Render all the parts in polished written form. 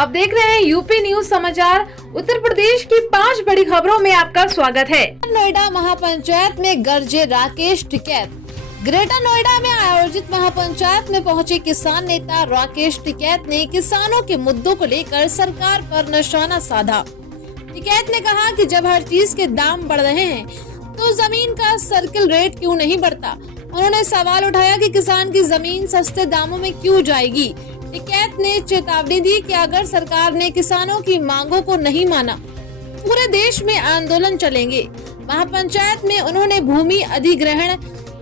आप देख रहे हैं यूपी न्यूज समाचार। उत्तर प्रदेश की 5 बड़ी खबरों में आपका स्वागत है। नोएडा महापंचायत में गरजे राकेश टिकैत। ग्रेटर नोएडा में आयोजित महापंचायत में पहुंचे किसान नेता राकेश टिकैत ने किसानों के मुद्दों को लेकर सरकार पर निशाना साधा। टिकैत ने कहा कि जब हर चीज के दाम बढ़ रहे हैं तो जमीन का सर्किल रेट क्यों नहीं बढ़ता। उन्होंने सवाल उठाया कि किसान की जमीन सस्ते दामों में क्यों जाएगी। टिकैत ने चेतावनी दी कि अगर सरकार ने किसानों की मांगों को नहीं माना पूरे देश में आंदोलन चलेंगे। महापंचायत में उन्होंने भूमि अधिग्रहण,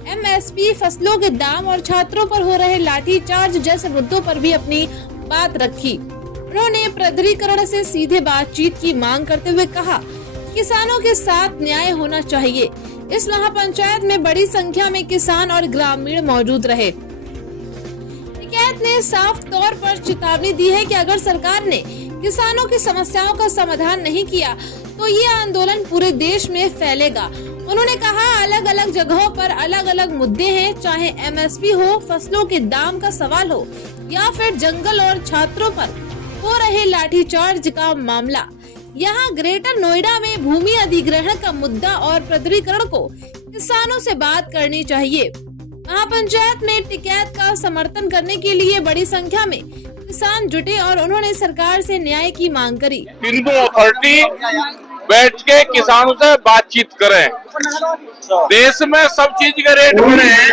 एमएसपी, फसलों के दाम और छात्रों पर हो रहे लाठीचार्ज जैसे मुद्दों पर भी अपनी बात रखी। उन्होंने प्राधिकरण से सीधे बातचीत की मांग करते हुए कहा कि किसानों के साथ न्याय होना चाहिए। इस महापंचायत में बड़ी संख्या में किसान और ग्रामीण मौजूद रहे। टिकैत ने साफ तौर पर चेतावनी दी है कि अगर सरकार ने किसानों की समस्याओं का समाधान नहीं किया तो ये आंदोलन पूरे देश में फैलेगा। उन्होंने कहा अलग अलग जगहों पर अलग अलग मुद्दे हैं, चाहे एमएसपी हो, फसलों के दाम का सवाल हो या फिर जंगल और छात्रों पर हो रहे लाठीचार्ज का मामला। यहाँ ग्रेटर नोएडा में भूमि अधिग्रहण का मुद्दा और प्राधिकरण को किसानों से बात करनी चाहिए। महापंचायत में टिकैत का समर्थन करने के लिए बड़ी संख्या में किसान जुटे और उन्होंने सरकार से न्याय की मांग करी। हिंदू अथॉरिटी बैठ के किसानों से बातचीत करें। देश में सब चीज के रेट बढ़े हैं,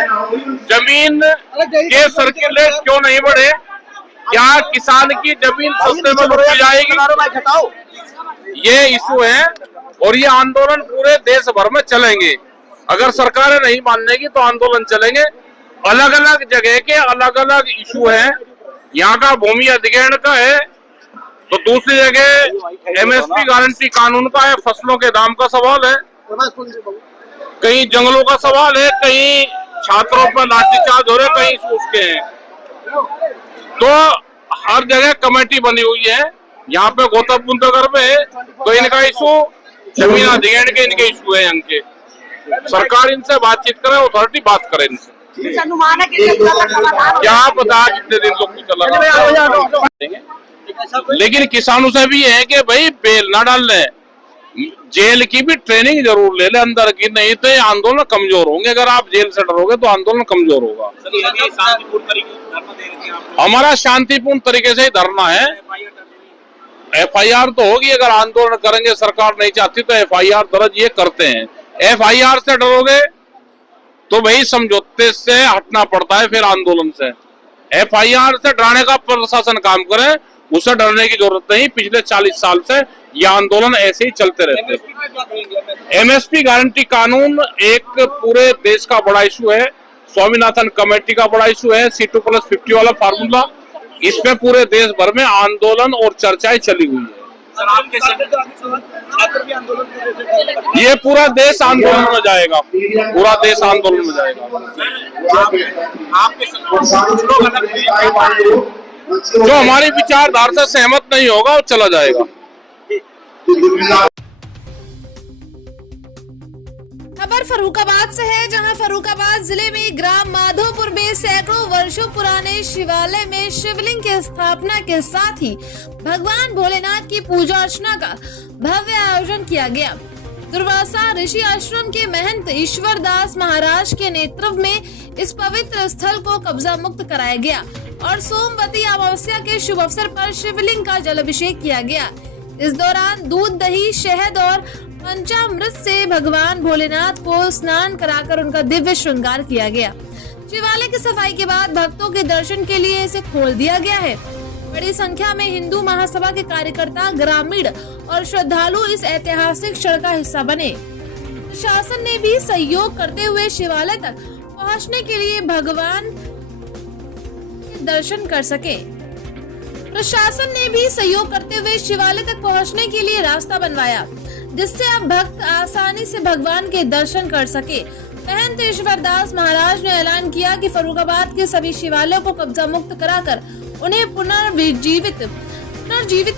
जमीन के सर्किल रेट क्यों नहीं बढ़े? क्या किसान की जमीन सस्ते में लुट जाएगी? ये इशू है और ये आंदोलन पूरे देश भर में चलेंगे। अगर सरकारें नहीं मानेगी तो आंदोलन चलेंगे। अलग अलग जगह के अलग अलग इशू हैं। यहाँ का भूमि अधिग्रहण का है तो दूसरी जगह एमएसपी गारंटी कानून का है, फसलों के दाम का सवाल है, कहीं जंगलों का सवाल है, कहीं छात्रों पर लाठीचार्ज हो रहे, कहीं उसके हैं। तो हर जगह कमेटी बनी हुई है। यहाँ पे गौतमबुद्धनगर में तो इनका इशू जमीन अधिग्रहण के इनके इशू है। इनके सरकार इनसे बातचीत करे, अथॉरिटी बात करे इनसे। क्या पता कितने दिन लोग चला, लेकिन किसानों से भी है कि भाई बेल ना डाल ले, जेल की भी ट्रेनिंग जरूर ले ले अंदर की, नहीं तो ये आंदोलन कमजोर होंगे। अगर आप जेल से डरोगे तो आंदोलन कमजोर होगा। हमारा शांतिपूर्ण तरीके से ही धरना है। एफआईआर तो होगी, अगर आंदोलन करेंगे, सरकार नहीं चाहती तो एफआईआर दर्ज ये करते हैं। एफआईआर से डरोगे तो भाई समझौते से हटना पड़ता है, फिर आंदोलन से। एफआईआर से डराने का प्रशासन काम करे, उसे डरने की जरूरत नहीं। पिछले 40 साल से ये आंदोलन ऐसे ही चलते रहते हैं। एमएसपी गारंटी कानून एक पूरे देश का बड़ा इशू है। स्वामीनाथन कमेटी का बड़ा इशू है। C2+50 वाला फार्मूला, इस पे पूरे देश भर में आंदोलन और चर्चाएं चली हुई है। ये पूरा देश आंदोलन में जाएगा, पूरा देश आंदोलन में जाएगा। जो हमारी विचारधारा से सहमत नहीं होगा वो चला जाएगा। खबर फर्रुखाबाद से है, जहां फर्रुखाबाद जिले में ग्राम माधोपुर में सैकड़ों वर्षों पुराने शिवालय में शिवलिंग की स्थापना के साथ ही भगवान भोलेनाथ की पूजा अर्चना का भव्य आयोजन किया गया। दुर्वासा ऋषि आश्रम के महंत ईश्वर दास महाराज के नेतृत्व में इस पवित्र स्थल को कब्जा मुक्त कराया गया और सोमवती अमावस्या के शुभ अवसर पर शिवलिंग का जलाभिषेक किया गया। इस दौरान दूध, दही, शहद और पंचामृत से भगवान भोलेनाथ को स्नान कराकर उनका दिव्य श्रृंगार किया गया। शिवालय की सफाई के बाद भक्तों के दर्शन के लिए इसे खोल दिया गया है। बड़ी संख्या में हिंदू महासभा के कार्यकर्ता, ग्रामीण और श्रद्धालु इस ऐतिहासिक क्षण का हिस्सा बने। प्रशासन ने भी सहयोग करते हुए शिवालय तक पहुंचने के लिए भगवान के दर्शन कर सके। प्रशासन ने भी सहयोग करते हुए शिवालय तक पहुंचने के लिए रास्ता बनवाया, जिससे अब भक्त आसानी से भगवान के दर्शन कर सके। महंत ईश्वरदास महाराज ने ऐलान किया कि फर्रुखाबाद के सभी शिवालयों को कब्जा मुक्त कराकर उन्हें पुनर्जीवित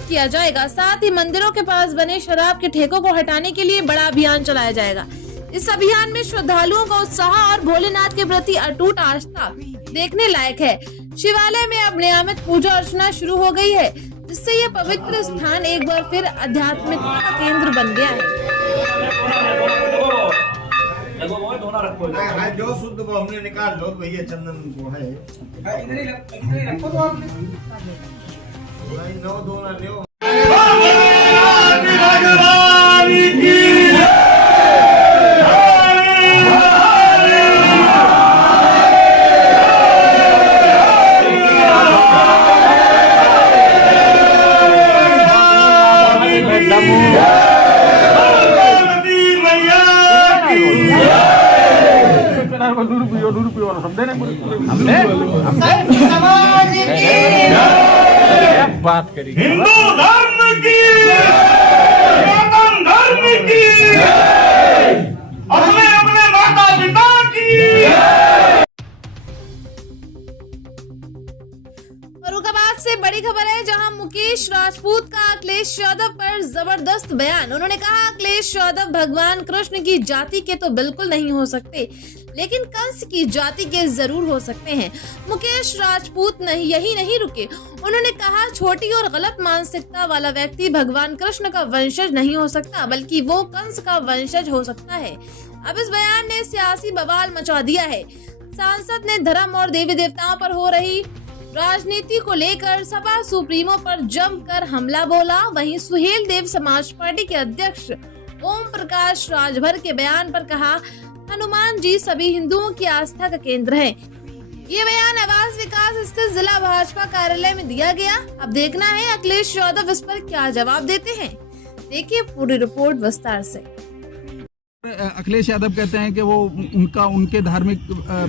किया जाएगा। साथ ही मंदिरों के पास बने शराब के ठेकों को हटाने के लिए बड़ा अभियान चलाया जाएगा। इस अभियान में श्रद्धालुओं का उत्साह और भोलेनाथ के प्रति अटूट आस्था देखने लायक है। शिवालय में अब नियमित पूजा अर्चना शुरू हो गई है, जिससे यह पवित्र स्थान एक बार फिर आध्यात्मिकता का केंद्र बन गया है। जो शुद्ध को हमने निकाल लो भैया, चंदन को है नो दो ना ले। बात करी हिंदू धर्म की, सनातन धर्म की, अपने अपने माता पिता की। फर्रुखाबाद से बड़ी खबर है, जहां मुकेश राजपूत का अखिलेश यादव पर जबरदस्त बयान। उन्होंने कहा अखिलेश यादव भगवान कृष्ण की जाति के तो बिल्कुल नहीं हो सकते, लेकिन कंस की जाति के जरूर हो सकते हैं। मुकेश राजपूत यही नहीं रुके, उन्होंने कहा छोटी और गलत मानसिकता वाला व्यक्ति भगवान कृष्ण का वंशज नहीं हो सकता, बल्कि वो कंस का वंशज हो सकता है। अब इस बयान ने सियासी बवाल मचा दिया है। सांसद ने धर्म और देवी देवताओं पर हो रही राजनीति को लेकर सपा सुप्रीमो पर जमकर हमला बोला। वहीं सुहेल देव समाज पार्टी के अध्यक्ष ओम प्रकाश राजभर के बयान पर कहा हनुमान जी सभी हिंदुओं की आस्था का केंद्र है। ये बयान आवास विकास स्थित जिला भाजपा कार्यालय में दिया गया। अब देखना है अखिलेश यादव इस पर क्या जवाब देते हैं। देखिए पूरी रिपोर्ट विस्तार से। अखिलेश यादव कहते हैं कि वो उनके धार्मिक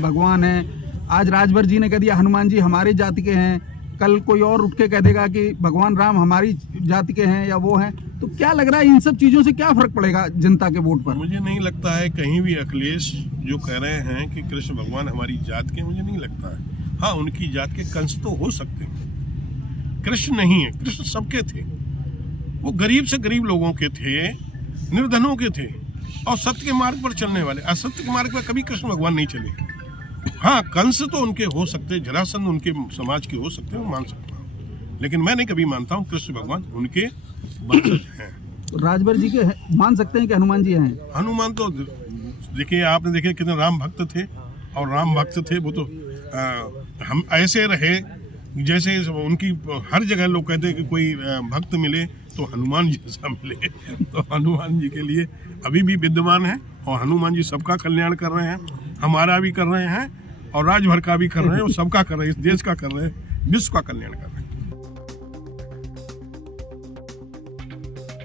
भगवान हैं। आज राजभर जी ने कह दिया हनुमान जी हमारी जाति के हैं, कल कोई और उठ के कह देगा कि भगवान राम हमारी जाति के हैं या वो हैं। तो क्या लग रहा है इन सब चीजों से क्या फर्क पड़ेगा जनता के वोट पर? मुझे नहीं लगता है कहीं भी अखिलेश जो कह रहे हैं कि कृष्ण भगवान हमारी जात के, मुझे नहीं लगता है। हाँ, उनकी जात के कंस तो हो सकते हैं, कृष्ण नहीं है। कृष्ण सबके थे, वो गरीब से गरीब लोगों के थे, निर्धनों के थे और सत्य के मार्ग पर चलने वाले। असत्य के मार्ग पर कभी कृष्ण भगवान नहीं चले। हाँ, कंस तो उनके हो सकते, जरासंध उनके समाज के हो सकते हैं, मान सकता हूँ, लेकिन मैं नहीं कभी मानता हूँ कृष्ण भगवान उनके वंशज हैं। राजभर जी के मान सकते हैं कि हनुमान जी हैं? हनुमान तो देखिए, आपने देखे कितने राम भक्त थे, और राम भक्त थे वो तो हम ऐसे रहे जैसे उनकी हर जगह लोग कहते हैं कि कोई भक्त मिले तो हनुमान जी जैसा मिले। तो हनुमान जी के लिए अभी भी विद्यमान है, और हनुमान जी सबका कल्याण कर रहे हैं, हमारा भी कर रहे हैं और राजभर का भी कर रहे हैं, और सबका कर रहे हैं, इस देश का कर रहे हैं, विश्व का कल्याण कर रहे हैं।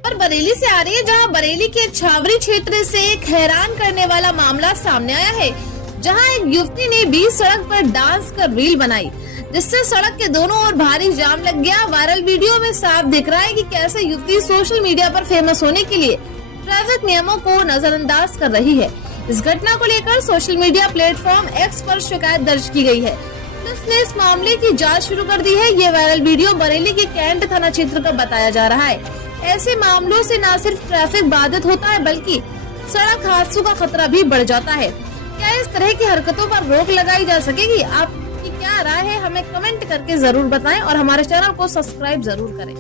और बरेली से आ रही है, जहां बरेली के छावरी क्षेत्र से एक हैरान करने वाला मामला सामने आया है, जहां एक युवती ने बीच सड़क पर डांस कर रील बनाई, जिससे सड़क के दोनों ओर भारी जाम लग गया। वायरल वीडियो में साफ दिख रहा है कि कैसे युवती सोशल मीडिया पर फेमस होने के लिए ट्रैफिक नियमों को नजरअंदाज कर रही है। इस घटना को लेकर सोशल मीडिया प्लेटफॉर्म एक्स पर शिकायत दर्ज की गई है। पुलिस ने इस मामले की जांच शुरू कर दी है। ये वायरल वीडियो बरेली के कैंट थाना क्षेत्र का बताया जा रहा है। ऐसे मामलों से न सिर्फ ट्रैफिक बाधित होता है, बल्कि सड़क हादसों का खतरा भी बढ़ जाता है। क्या इस तरह की हरकतों पर रोक लगाई जा सकेगी? आपकी क्या राय है, हमें कमेंट करके जरूर बताएं और हमारे चैनल को सब्सक्राइब जरूर करें।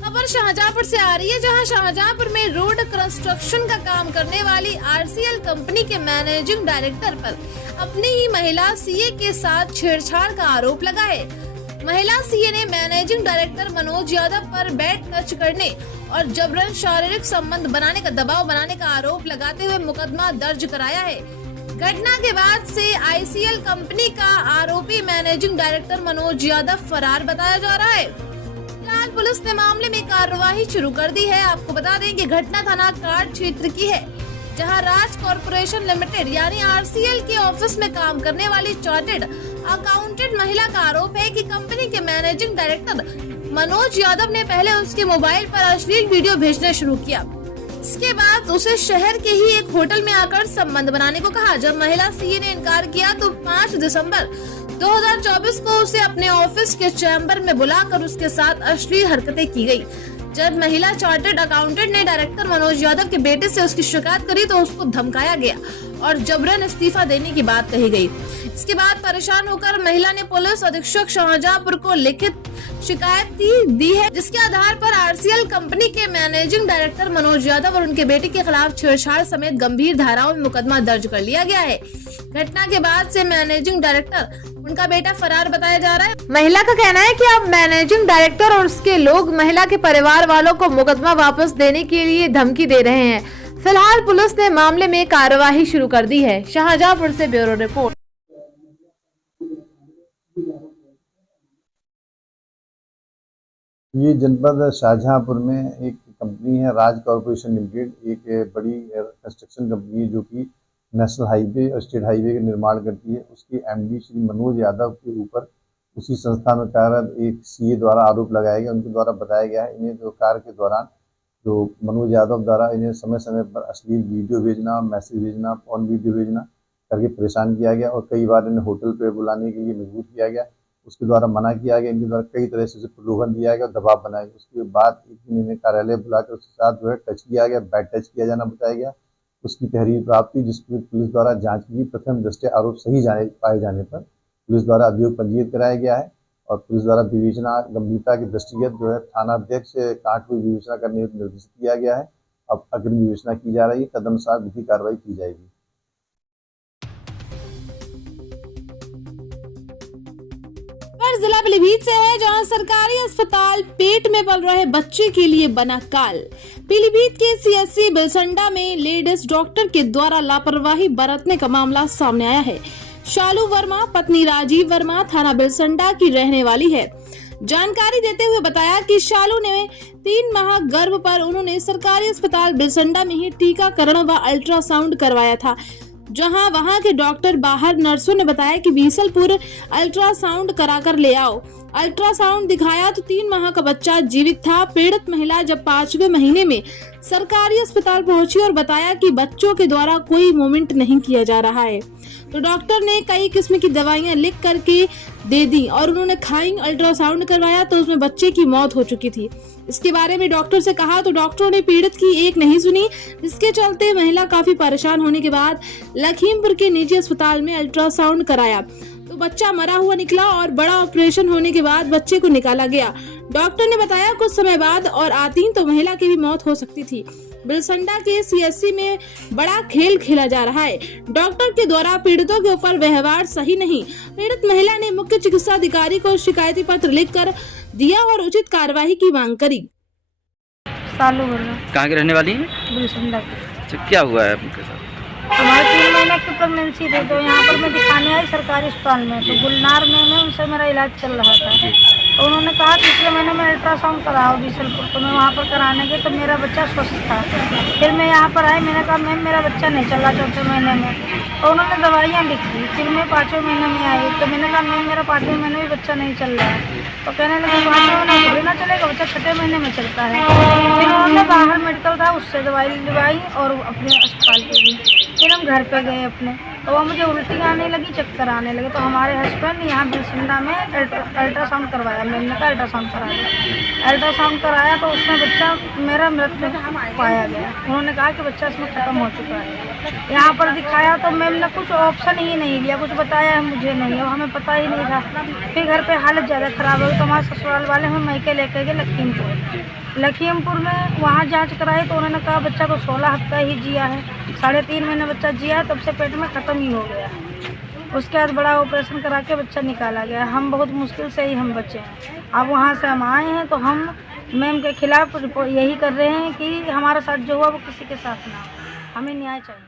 खबर शाहजहांपुर से आ रही है, जहां शाहजहांपुर में रोड कंस्ट्रक्शन का काम करने वाली आरसीएल कंपनी के मैनेजिंग डायरेक्टर पर अपनी ही महिला सीए के साथ छेड़छाड़ का आरोप लगा है। महिला सीए ने मैनेजिंग डायरेक्टर मनोज यादव पर बैड टच करने और जबरन शारीरिक संबंध बनाने का दबाव बनाने का आरोप लगाते हुए मुकदमा दर्ज कराया है। घटना के बाद से आईसीएल कंपनी का आरोपी मैनेजिंग डायरेक्टर मनोज यादव फरार बताया जा रहा है। फिलहाल पुलिस ने मामले में कार्रवाई शुरू कर दी है। आपको बता दें कि घटना थाना काट क्षेत्र की है, जहां राज कॉर्पोरेशन लिमिटेड यानी आरसीएल के ऑफिस में काम करने वाली चार्टेड अकाउंटेंट महिला का आरोप है कि कंपनी के मैनेजिंग डायरेक्टर मनोज यादव ने पहले उसके मोबाइल पर अश्लील वीडियो भेजना शुरू किया। इसके बाद उसे शहर के ही एक होटल में आकर संबंध बनाने को कहा। जब महिला सीए ने इनकार किया तो 5 दिसंबर 2024 को उसे अपने ऑफिस के चैम्बर में बुलाकर उसके साथ अश्लील हरकतें की गई। जब महिला चार्टर्ड अकाउंटेंट ने डायरेक्टर मनोज यादव के बेटे से उसकी शिकायत करी तो उसको धमकाया गया और जबरन इस्तीफा देने की बात कही गई। इसके बाद परेशान होकर महिला ने पुलिस अधीक्षक शाहजहांपुर को लिखित शिकायत दी है, जिसके आधार पर आरसीएल कंपनी के मैनेजिंग डायरेक्टर मनोज यादव और उनके बेटे के खिलाफ छेड़छाड़ समेत गंभीर धाराओं में मुकदमा दर्ज कर लिया गया है। घटना के बाद से मैनेजिंग डायरेक्टर, उनका बेटा फरार बताया जा रहा है। महिला का कहना है कि अब मैनेजिंग डायरेक्टर और उसके लोग महिला के परिवार वालों को मुकदमा वापस देने के लिए धमकी दे रहे हैं। फिलहाल पुलिस ने मामले में कार्यवाही शुरू कर दी है। शाहजहांपुर से ब्यूरो रिपोर्ट। ये जनपद शाहजहांपुर में एक कंपनी है राज कॉर्पोरेशन लिमिटेड, एक बड़ी कंस्ट्रक्शन कंपनी है जो कि नेशनल हाईवे और स्टेट हाईवे का निर्माण करती है। उसके एमडी श्री मनोज यादव के ऊपर उसी संस्था में कार्यरत एक सीए द्वारा आरोप लगाया गया। उनके द्वारा बताया गया है इन्हें जो कार्य के दौरान जो मनोज यादव द्वारा इन्हें समय समय पर अश्लील वीडियो भेजना, मैसेज भेजना, फोन वीडियो भेजना करके परेशान किया गया और कई बार इन्हें होटल पर बुलाने के लिए मजबूर किया गया। उसके द्वारा मना किया गया, इनके द्वारा कई तरह से प्रलोभन दिया गया और दबाव बनाया गया। उसके बाद एक दिन इन्हें कार्यालय बुलाकर उसके साथ जो है टच किया गया, बैड टच किया जाना बताया गया। उसकी तहरीर प्राप्त हुई, जिसकी पुलिस द्वारा जांच की। प्रथम दृष्टया आरोप सही पाए जाने पर पुलिस द्वारा अभियोग पंजीकृत कराया गया है और पुलिस द्वारा विवेचना गंभीरता के दृष्टिगत जो है थाना अध्यक्ष कांट को विवेचना करने हेतु निर्देशित किया गया है। अब अग्रिम विवेचना की जा रही है, तदनुसार विधि कार्रवाई की जाएगी। जिला पीलीभीत से है, जहां सरकारी अस्पताल पेट में पल रहे बच्चे के लिए बना काल। पीलीभीत के सीएससी बिलसंडा में लेडीज डॉक्टर के द्वारा लापरवाही बरतने का मामला सामने आया है। शालू वर्मा पत्नी राजीव वर्मा थाना बिलसंडा की रहने वाली है। जानकारी देते हुए बताया कि शालू ने 3 माह गर्भ पर उन्होंने सरकारी अस्पताल बिलसंडा में ही टीकाकरण व अल्ट्रासाउंड करवाया था, जहां वहां के डॉक्टर बाहर नर्सों ने बताया कि बीसलपुर अल्ट्रासाउंड कराकर ले आओ। अल्ट्रासाउंड दिखाया तो 3 माह का बच्चा जीवित था। पीड़ित महिला जब 5वें महीने में सरकारी अस्पताल पहुंची और बताया कि बच्चों के द्वारा कोई मूवमेंट नहीं किया जा रहा है, तो डॉक्टर ने कई किस्म की दवाइयां लिख करके दे दी और उन्होंने खाई। अल्ट्रासाउंड करवाया तो उसमें बच्चे की मौत हो चुकी थी। इसके बारे में डॉक्टर से कहा तो डॉक्टरों ने पीड़ित की एक नहीं सुनी, जिसके चलते महिला काफी परेशान होने के बाद लखीमपुर के निजी अस्पताल में अल्ट्रासाउंड कराया तो बच्चा मरा हुआ निकला और बड़ा ऑपरेशन होने के बाद बच्चे को निकाला गया। डॉक्टर ने बताया कुछ समय बाद और आती तो महिला की भी मौत हो सकती थी। बिलसंडा के सीएससी में बड़ा खेल खेला जा रहा है। डॉक्टर के द्वारा पीड़ितों के ऊपर व्यवहार सही नहीं। पीड़ित महिला ने मुख्य चिकित्सा अधिकारी को शिकायती पत्र लिखकर दिया और उचित कार्यवाही की मांग करी। सालू वर्मा कहाँ की रहने वाली है? बिलसंडा अच्छा, क्या हुआ है आपके साथ? हमारे 3 महीने की प्रेगनेंसी थी, तो यहाँ पर मैं दिखाने आई सरकारी अस्पताल में, तो गुलनार में उनसे मेरा इलाज चल रहा था। तो उन्होंने कहा तीसरे महीने में अल्ट्रासाउंड कराओ बीसलपुर, तो मैं वहाँ पर कराने गई तो मेरा बच्चा स्वस्थ था। फिर मैं यहाँ पर आई, मैंने कहा मैम मेरा बच्चा नहीं चला 4थे महीने में, तो उन्होंने दवाइयाँ लिखी। फिर मैं 5वें महीने में आई तो मैंने कहा मैम मेरा 5वें महीने में बच्चा नहीं चल रहा है, तो कहने लगे 5वें महीने थोड़ी ना चलेगा, बच्चा 6ठे महीने में चलता है। फिर उन्होंने बाहर मेडिकल था उससे दवाई दिलवाई और अपने अस्पताल के भी। फिर हम घर पे गए अपने, तो वो मुझे उल्टी आने लगी, चक्कर आने लगे, तो हमारे हस्बैंड यहाँ बिलसंडा में अल्ट्रासाउंड करवाया। मैंने कहा अल्ट्रासाउंड करा दिया। अल्ट्रासाउंड कराया तो उसमें बच्चा मेरा मृत पाया गया। उन्होंने कहा कि बच्चा इसमें ख़त्म हो चुका है। यहाँ पर दिखाया तो मैम ने कुछ ऑप्शन ही नहीं लिया, कुछ बताया है मुझे नहीं, और हमें पता ही नहीं था। फिर घर पे हालत ज़्यादा ख़राब हो गई तो हमारे ससुराल वाले हमें मैके लेके गए लखीमपुर में। वहाँ जांच कराई तो उन्होंने कहा बच्चा को 16 हफ्ता ही जिया है, 3.5 महीने बच्चा जिया है, तब से पेट में ख़त्म ही हो गया। उसके बाद बड़ा ऑपरेशन करा के बच्चा निकाला गया। हम बहुत मुश्किल से ही हम बचे हैं। अब वहाँ से हम आए हैं तो हम मैम के खिलाफ यही कर रहे हैं कि हमारे साथ जो हुआ वो किसी के साथ ना हो, हमें न्याय चाहिए।